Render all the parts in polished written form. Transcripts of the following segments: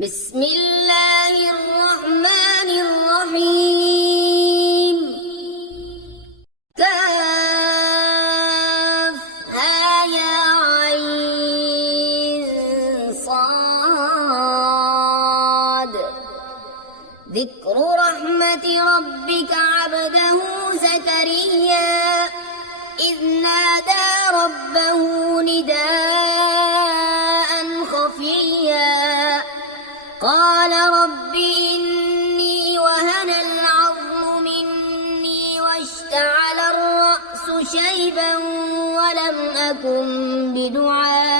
بسم الله الرحمن الرحيم. كافها يا عين صاد. ذكر رحمة ربك عبده زكريا إذ نادى ربه نداء خفيا قال رب إني وهن العظم مني واشتعل الرأس شيبا ولم أكن بدعائك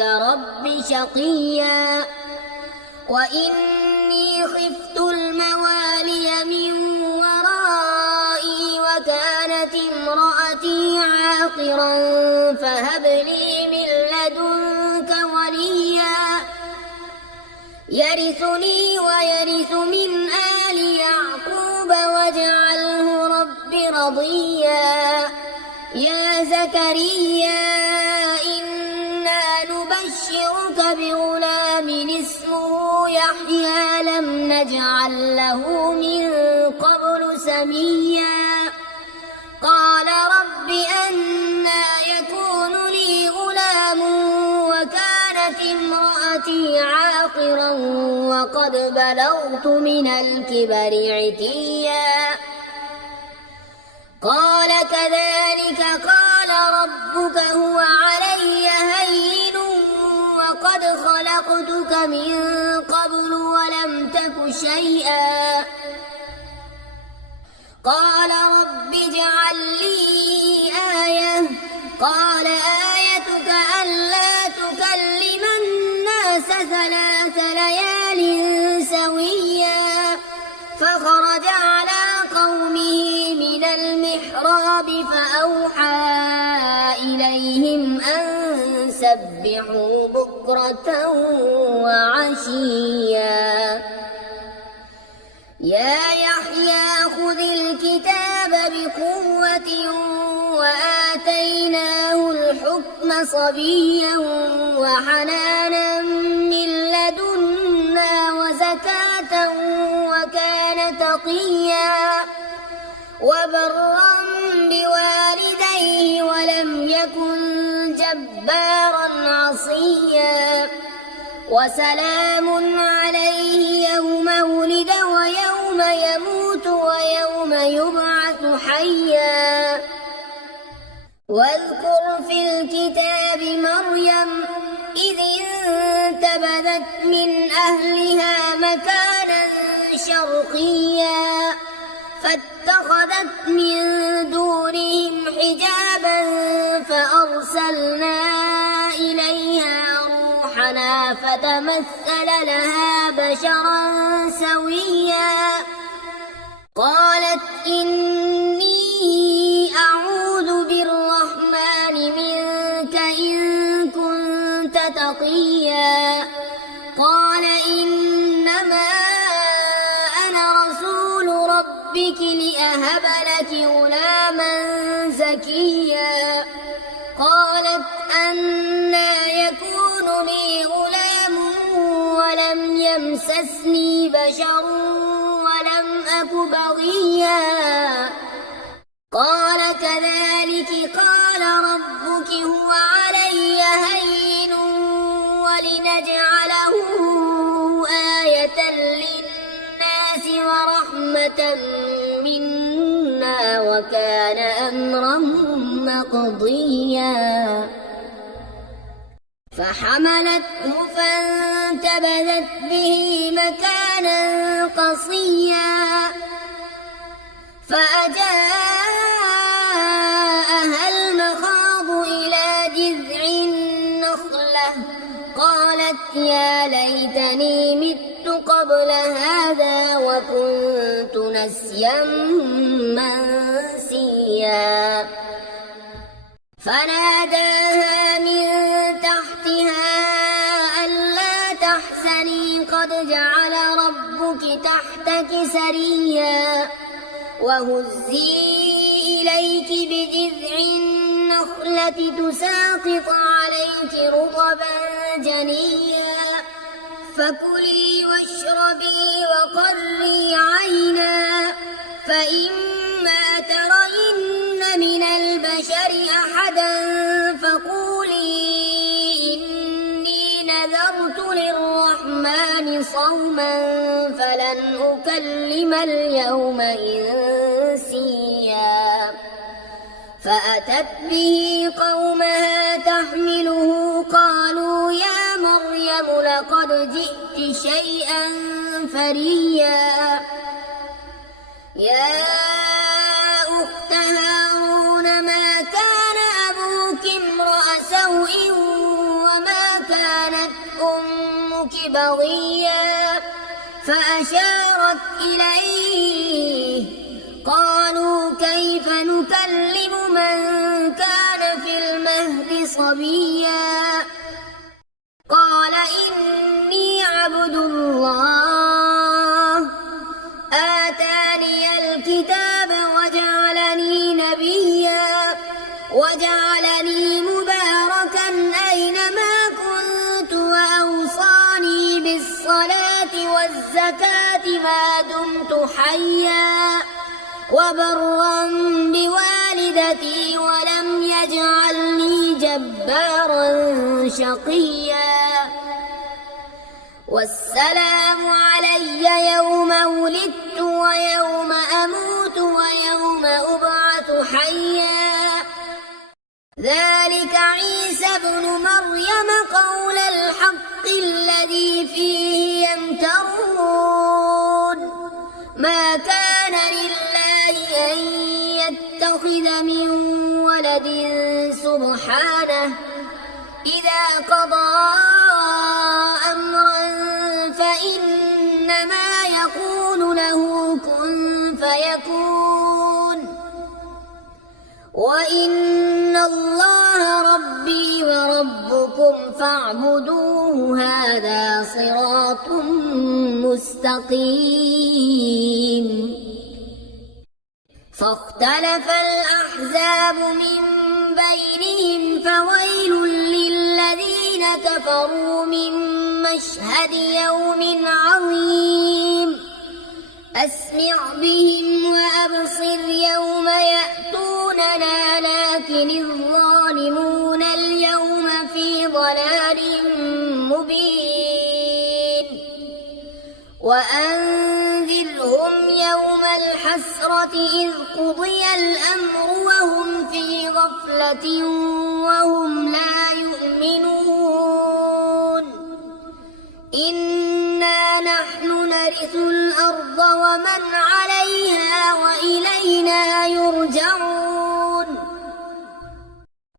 رب شقيا وإني خفت الموالي من ورائي وكانت امرأتي عاقرا فهب لي من لدنك وليا يرثني ويرث من آل يعقوب واجعله رب رضيا. يا زكريا إنا نبشرك بغلام اسمه يحيى لم نجعل له من قبل سميا. قال رب أنى يكون لي غلام وكانت امرأتي عاقرا وقد بلغت من الكبر عتيا. قال كذلك قال ربك هو علي هين وقد خلقتك من قبل ولم تك شيئا. قال رب اجعل لي آية. قال آيتك ألا تكلم الناس 3 ليال سويا. فخرج على قومه من المحراب فأوحى إليهم أن سبحوا بكرة وعشيا. يا يحيى خذ الكتاب بقوة وآتيناه الحكم صبيا وحنانا من لدنا وزكاة وكان تقيا وبرا بوالديه ولم يكن جبارا عصيا. وسلام عليه يوم ولد ويوم يموت ويوم يبعث حيا. واذكر في الكتاب مريم إذ انتبذت من أهلها مكانا شرقيا فاتخذت من دونهم حجابا فأرسلنا إليها روحنا فتمثل لها بشرا سويا. قالت إني أعوذ بالرحمن منك إن كنت تقيا. قال إنما أنا رسول ربك لأهب لك غلاما زكيا. قالت أنى يكون لي غلام ولم يمسسني بشر ولم أك بغيا. قال كذلك قال ربك هو علي هين ولنجعله آية للناس ورحمة منا وكان أمرا مقضيا. فحملته فانتبذت به مكانا قصيا فأجاءها المخاض إلى جذع النخلة قالت يا ليتني مت قبل هذا وكنت نسيا منسيا. فناداها من تحتها ألا تحزني قد جعل ربك تحتك سريا وهزي إليك بجذع النخلة تساقط عليك رطبا جنيا فكلي واشربي وقري عينا فإما ترين من البشر أحدا فقولي إني نذرت للرحمن صوما فلن أكلم اليوم إنسيا فأتت به قومها تحمله قالوا يا مريم لقد جئت شيئا فريا يا أخت هارون ما كان أبوك امرأ سوء وما كانت أمك بغيا فأشارت إليه قالوا كيف نكلم من كان في المهد صبيا قال إني عبد الله آتاني الكتاب وجعلني نبيا وجعلني مباركا أينما كنت وأوصاني بالصلاة والزكاة ما دمت حيا وبرا بوالدتي ولم يجعلني جبارا شقيا والسلام علي يوم ولدت ويوم أموت ويوم أبعث حيا ذلك عيسى ابن مريم قول الحق الذي فيه يمترون ما كان لله أن يتخذ من ولد سبحانه إذا قضى أمرا فإنما يقول له كن فيكون وإن الله ربي وربكم فاعبدوه هذا صراط مستقيم فاختلف الأحزاب من بينهم فويل للذين كفروا من مشهد يوم عظيم أسمع بهم وأبصر يوم يأتوننا لكن الظالمون اليوم في ضلال مبين وأنذرهم يوم الحسرة إذ قضي الأمر وهم في غفلة وهم لا يؤمنون إنا نحن نرث الأرض ومن عليها وإلينا يرجعون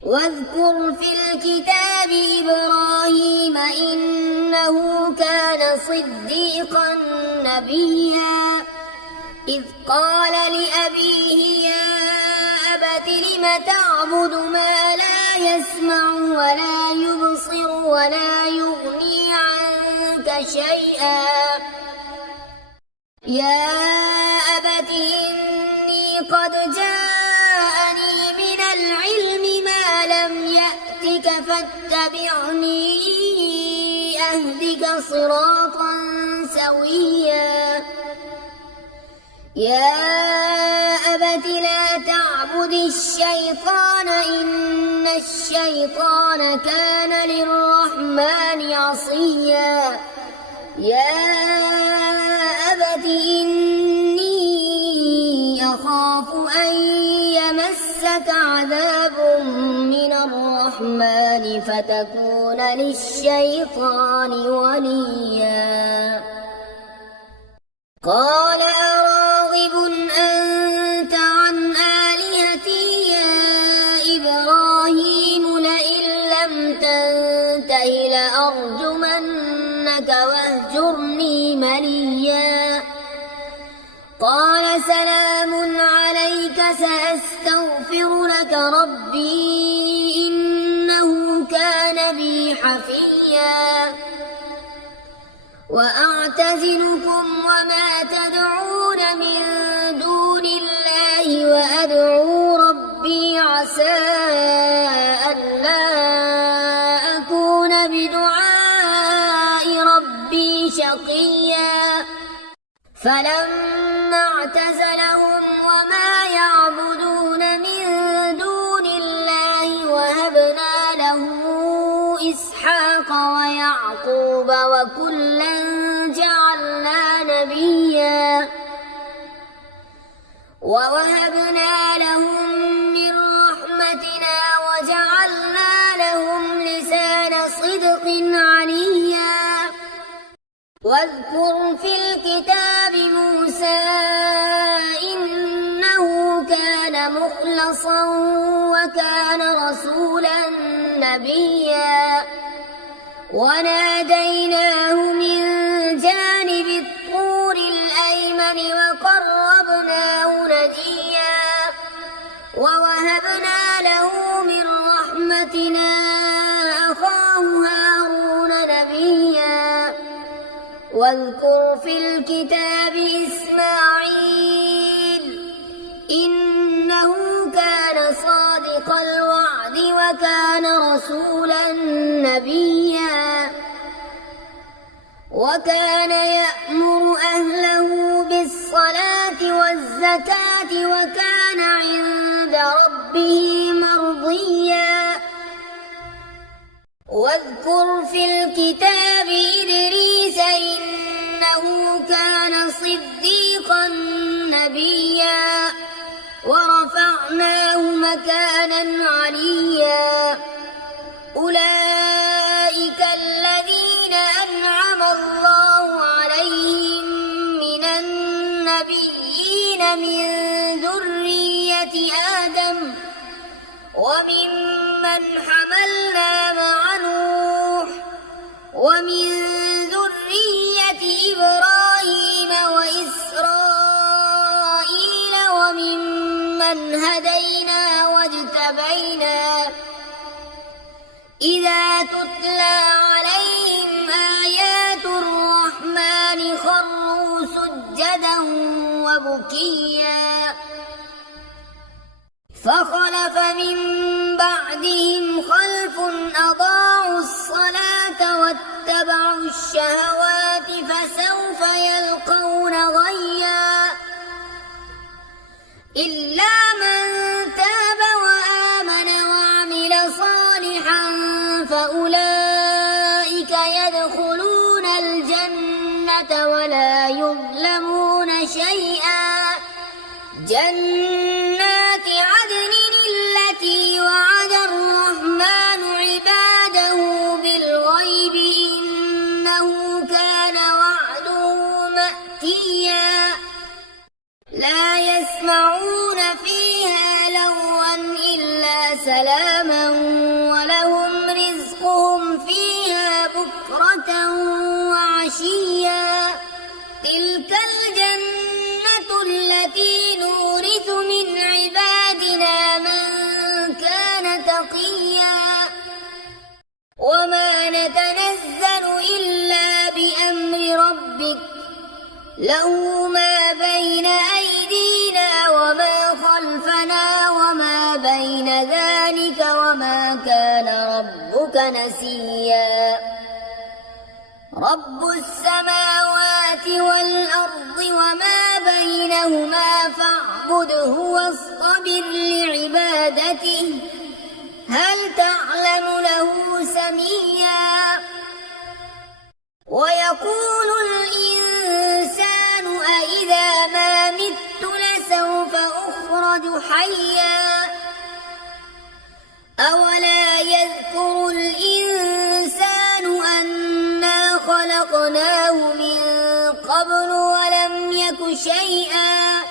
واذكر في الكتاب إبراهيم إنه كان صديقا نبيا إذ قال لأبيه يا أبت لم تعبد ما لا يسمع ولا يبصر ولا يغني عنك شيئا يا أبت إني قد جاءني من العلم ما لم يأتك فاتبعني أهدك صراطا سويا يا أبت لا تعبد الشيطان إن الشيطان كان للرحمن عصيا يا أبت إني أخاف أن يمسك عذاب من الرحمن فتكون للشيطان وليا قال أراغب أنت عن آلهتي يا إبراهيم لئن لم تنته لأرجمنك واهجرني مليا قال سلام عليك سأستغفر لك ربي إنه كان بي حفيا وأعتزلكم وما تدعون من دون الله وأدعو ربي عسى ألا أكون بدعاء ربي شقيا فلما اعتزلهم وما يعبدون من دون الله وهبنا له إسحاق ويعقوب وكلا جعلنا نبيا ووهبنا لهم من رحمتنا وجعلنا لهم لسان صدق عليا واذكر في الكتاب موسى إنه كان مخلصا وكان رسولا نبيا وناديناه من جانب الطور الأيمن وقربناه نجيا ووهبنا له من رحمتنا أخاه هارون نبيا واذكر في الكتاب إسماعيل إنه كان صادق الوعد وكان رسولا نبيا وكان يأمر أهله بالصلاة والزكاة وكان عند ربه مرضيا واذكر في الكتاب إدريس إنه كان صديقا نبيا ورفعناه مكانا عليا أولئك الذين أنعم الله عليهم من النبيين من ذرية آدم وممن حملنا مع نوح ومن ذرية إبراهيم وإسرائيل وممن هدينا واجتبينا إذا تتلى عليهم آيات الرحمن خروا سجدا وبكيا فخلف من بعدهم خلف أضاعوا الصلاة واتبعوا الشهوات فسوف يلقون غيا إلا من تاب وآمن وعمل صالحا فأولئك يدخلون الجنة ولا يظلمون شيئا جنات عدن التي وعد الرحمن عباده بالغيب إنه كان وعده مأتيا لا يسمعون فيها لغوا إلا سلاما ولهم رزقهم فيها بكرة وعشيا تلك الجنة التي نورث من عبادنا من كان تقيا وما نتنزل إلا بأمر ربك له ما بين أيدينا وما خلفنا وما بين ذلك وما كان ربك نسيا رب السماوات والأرض وما بينهما فاعبده واصطبر لعبادته هل تعلم له سميا ويقول الإنسان أإذا ما مت لسوف أخرج حيا أولا يذكر الإنسان أنا خلقناه من قبل ولم يك شيئا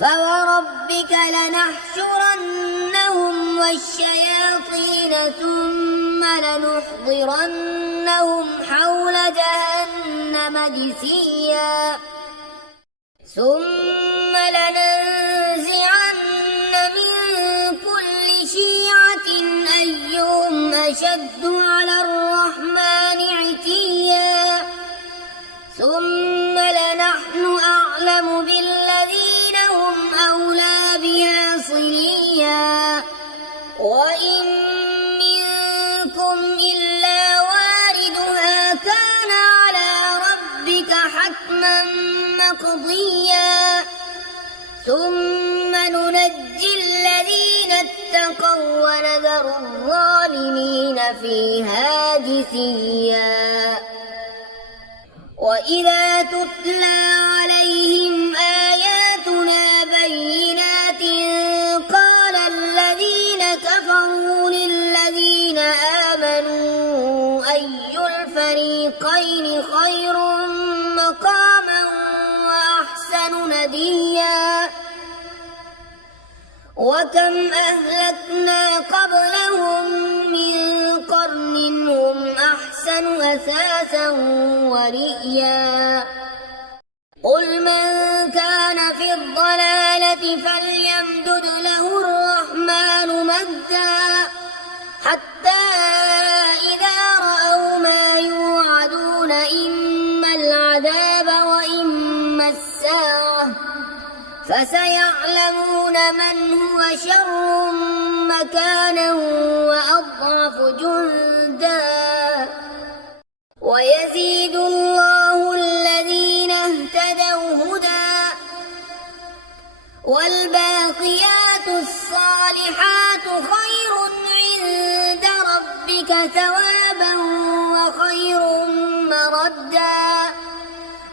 فوربك لنحشرنهم والشياطين ثم لنحضرنهم حول جهنم جثيا ثم لننزعن من كل شيعة أيهم أشد على الرحمن عتيا ثم لنحن أعلم بالذين هم أولى بها صليا وإن منكم إلا واردها كان على مقضيا ثم ننجي الذين اتقوا ونذر الظالمين فيها جثيا وإذا تتلى عليهم آياتنا بينات قال الذين كفروا للذين آمنوا أي الفريقين خير مقاما وأحسن نديا وكم أهلكنا قبلهم من قرن هم أحسن أثاثا ورئيا قل من كان في الضلالة فليمدد له الرحمن مدا حتى إذا رأوا ما يوعدون إما العذاب وإما الساعة فسيعلمون من هو شر مكانا وأضعف جندا ويزيد الله الذين اهتدوا هدى والباقيات الصالحات خير عند ربك ثوابا وخير مردا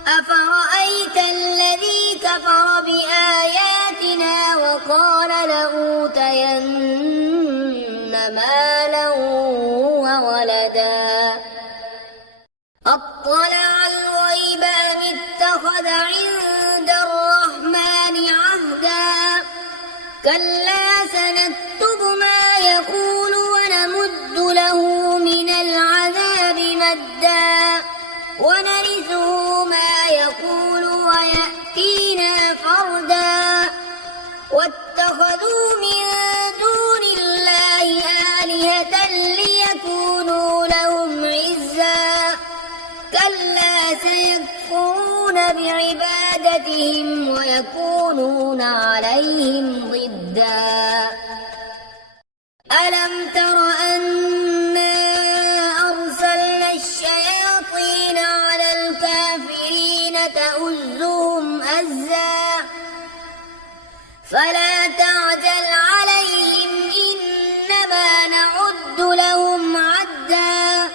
أفرأيت الذي كفر بآياتنا وقال لأوتين مالا وولدا أطلع الغيب أم اتخذ عند الرحمن عهدا كلا سنكتب ما يقول ونمد له من العذاب مدا ونرثه ما يقول ويأتينا فردا واتخذوا من دون الله آلهة ليكونوا لهم عزا كلا سيكفرون بعبادتهم ويكونون عليهم ضدا ألم تر أنا أرسلنا الشياطين على الكافرين تؤزهم أزا فلا تعجل عليهم إنما نعد لهم عدا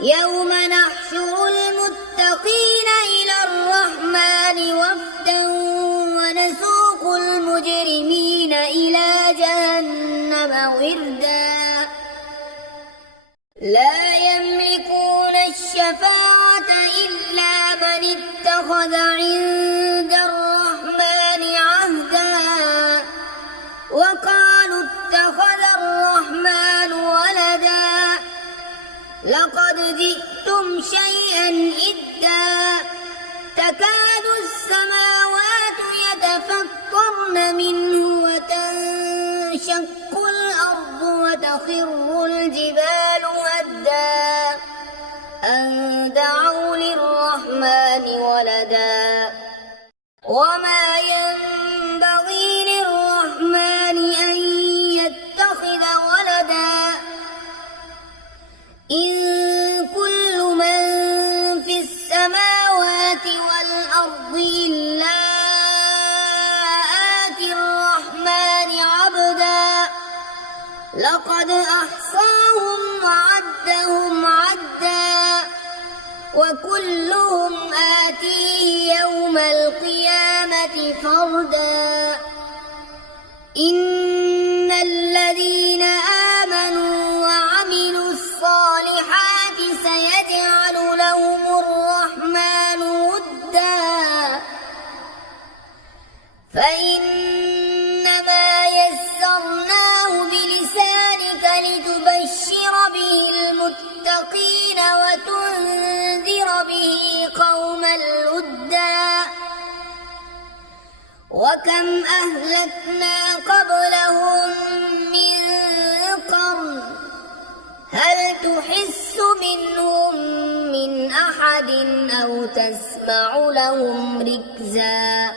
يوم نحشر المتقين إلى الرحمن وفدا ونسوق المجرمين إلى جهنم وردا لا يملكون الشفاعة إلا من اتخذ عند الرحمن عهدا وقالوا اتخذ الرحمن ولدا لقد جئتم شيئا إدا تكاد السماوات يتفطرن منه وتنشق الأرض وتخر الجبال هدا أن دعوا للرحمن ولدا وما ينبغي للرحمن أن يتخذ ولدا إن كل من في السماوات والأرض إلا آتي الرحمن عبدا لقد أحصاهم وعدهم عدا وكلهم آتيه يوم القيامة فردا إن الذين آمنوا وعملوا الصالحات سيجعل لهم الرحمن ودا فإنما يسرناه بلسانك لتبشر به المتقين وتنذر به قوما لدا وكم أهلكنا قبلهم من قرن هل تحس منهم من أحد أو تسمع لهم ركزا